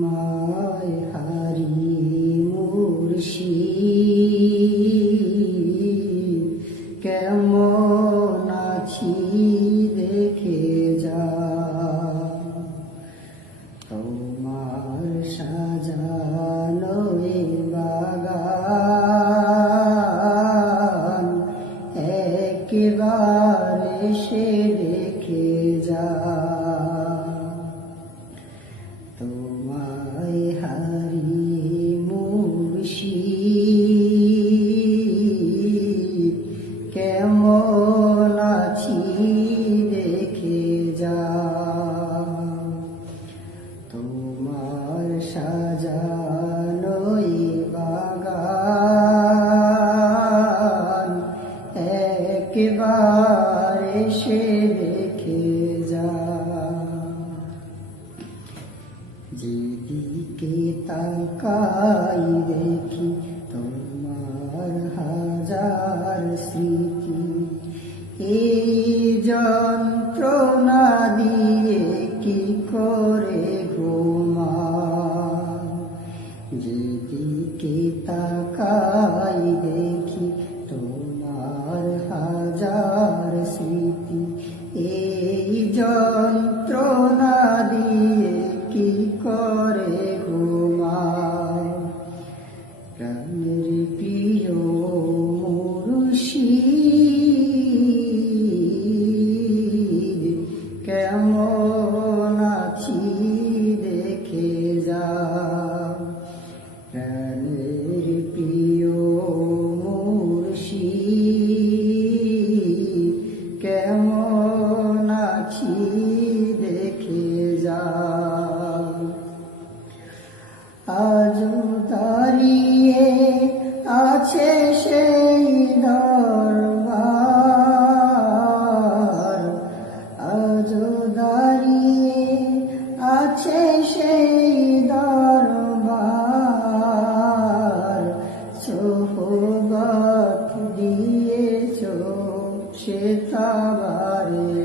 মায় হারি মুর্শি। কেমন আছি দেখে যা। তোমার সাজানো বাগান একবার এসে দেখে যা। একবার এসে দেখে যা। যেদিকে তাকাই দেখি তোমার হাজার স্মৃতি এই যন্ত্রণা দিয়ে কি করে ঘুমা যেদিকে তাকাই দেখি যন্ত্রণা দিয়ে কি করে ঘুমায়? প্রাণের প্রিয় মুরুষি কেমন আছি দেখে যা? আজ দাঁড়িয়ে আছে সেই দরবার আজ দাঁড়িয়ে আছে সেই দরবার সোহবত দিয়েছ সে তাবারেবার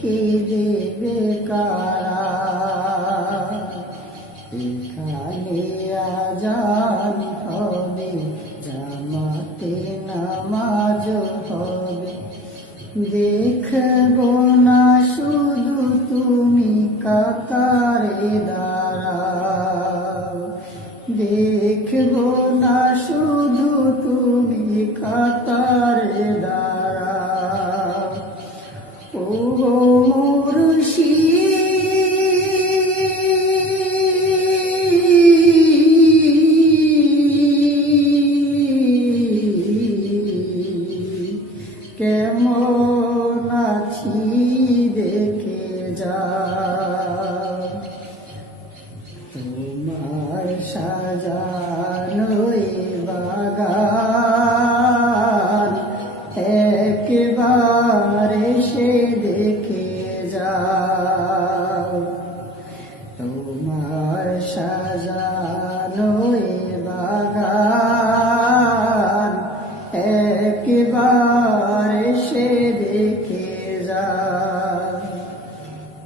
কে দেবে কারা? এখানে আজান হবে, জামাতে নামাজ হবে। দেখব না শুধু তুমি কাতারে দাঁড়াও দেখব না শুধু তুমি কাতারে মুর্শি কেমন আছি দেখে যা। সাজানো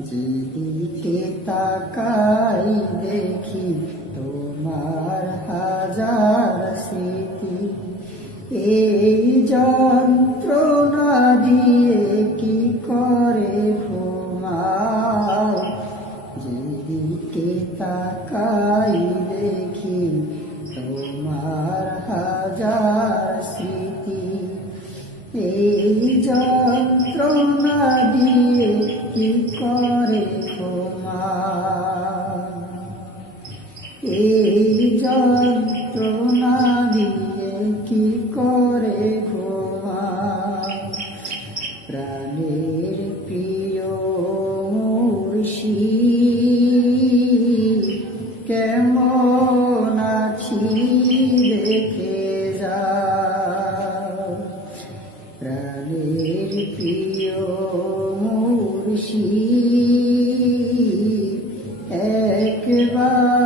যেদিকে তাকাই দেখি তোমার হাজার স্মৃতি এই যন্ত্রণা দিয়ে কি করে ঘুমাও যেদিকে তাকাই দেখি করে যন্ত্রণা দিয়ে কি করে প্রাণের প্রিয় মুর্শি কেমন দেখে যা প্রিয়